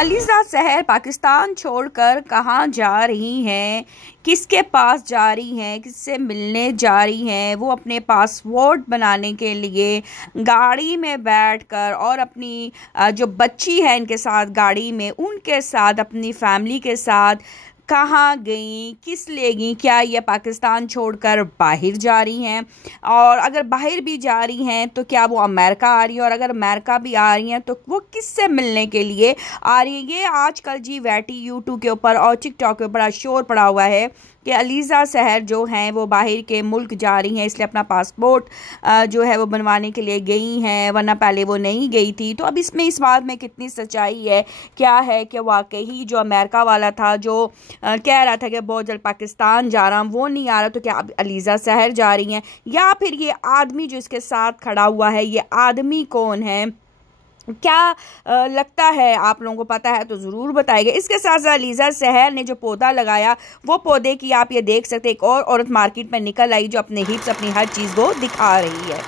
अलीज़ा सहर पाकिस्तान छोड़कर कहाँ जा रही हैं, किसके पास जा रही हैं, किससे मिलने जा रही हैं। वो अपने पासपोर्ट बनाने के लिए गाड़ी में बैठकर और अपनी जो बच्ची है इनके साथ गाड़ी में, उनके साथ अपनी फैमिली के साथ कहाँ गई, किस ले गई, क्या ये पाकिस्तान छोड़कर बाहर जा रही हैं, और अगर बाहर भी जा रही हैं तो क्या वो अमेरिका आ रही है, और अगर अमेरिका भी आ रही हैं तो वो किससे मिलने के लिए आ रही है। ये आजकल जी वैटी यूट्यूब के ऊपर और टिकटॉक के ऊपर शोर पड़ा हुआ है कि अलीज़ा सहर जो हैं वो बाहर के मुल्क जा रही हैं, इसलिए अपना पासपोर्ट जो है वो बनवाने के लिए गई हैं, वरना पहले वो नहीं गई थी। तो अब इसमें इस बात में कितनी सच्चाई है, क्या है कि वाकई जो अमेरिका वाला था जो कह रहा था कि बहुत जल्द पाकिस्तान जा रहा हूँ, वो नहीं आ रहा, तो क्या अब अलीज़ा सहर जा रही हैं, या फिर ये आदमी जो इसके साथ खड़ा हुआ है, ये आदमी कौन है, क्या लगता है। आप लोगों को पता है तो ज़रूर बताइएगा। इसके साथ साथ अलीज़ा सहर ने जो पौधा लगाया, वो पौधे की आप ये देख सकते हैं, एक और औरत मार्केट में निकल आई जो अपने हिप्स, अपनी हर चीज़ को दिखा रही है।